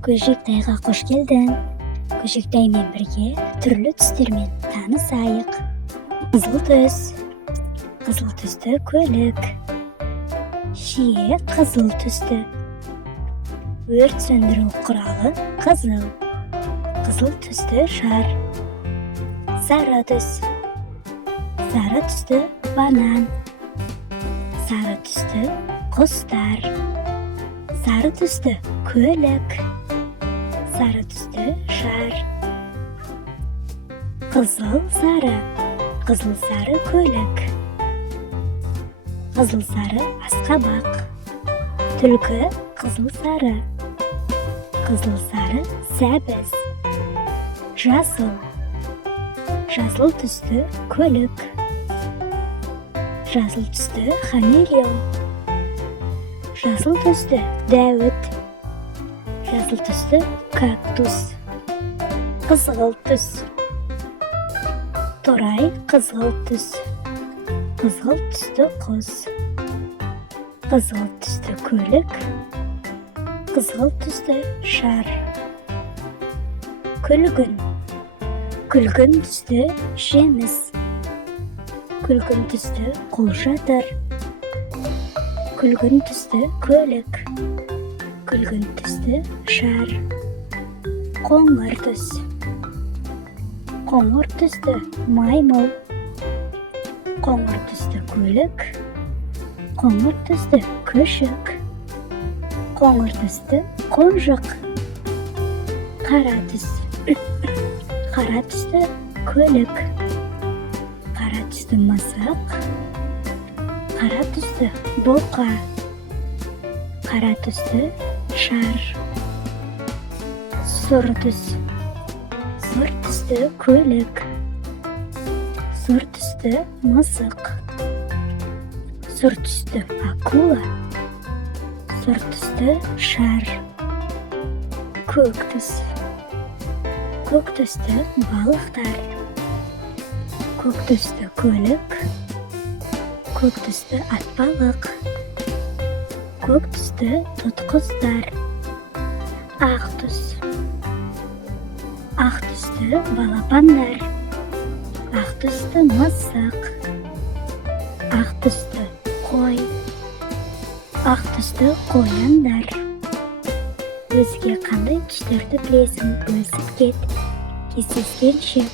Көжектайға қош келдің. Көжектаймен бірге түрлі түстермен танысайық. Қызыл түс, қызыл түсті көлік. Шие қызыл түсті. Өрт сөндіру құралы қызыл. Қызыл түсті шар. Сары түс, сары түсті банан. Сары түсті құстар. Сары түсті көлік. Сары түсті шар. Қызыл сары көлік. Қызыл сары асқабақ. Түлкі қызыл сары. Қызыл сары сәбіз. Жасыл түсті көлік. Жасыл түсті хамелеон. Жасыл түсті дәуіт. Жасыл түсті кактус. Қызғылт түс. Торай қызғылт түс. Қызғылт түсті құс. Қызғылт түсті көлік. Қызғылт түсті шар. Күлгін. Күлгін түсті жеміс. Күлгін түсті қолшатыр. Күлгін түсті көлік. Күлгін түсті шар. Қоңыр түс. Қоңыр түсті маймыл. Қоңыр түсті көлік. Қоңыр түсті күшік. Қоңыр түсті қонжық. Қара түс. Қара түсті көлік. Қара түсті мысық. Қара түсті бұқа. Қара түсті шар. Сұр түс. Сұр түсті көлік. Сұр түсті мысық. Сұр түсті акула. Сұр түсті шар. Көк түс. Көк түсті балықтар. Көк түсті көлік. Көк түсті атбалық. Көк түсті тұтқыздар. Ақ түс. Ақ түсті балапандар. Ақ түсті мысық. Ақ түсті қой. Ақ түсті қояндар. Өзге қандай түстерді білесің? Бөлісіп кет. Кездескенше.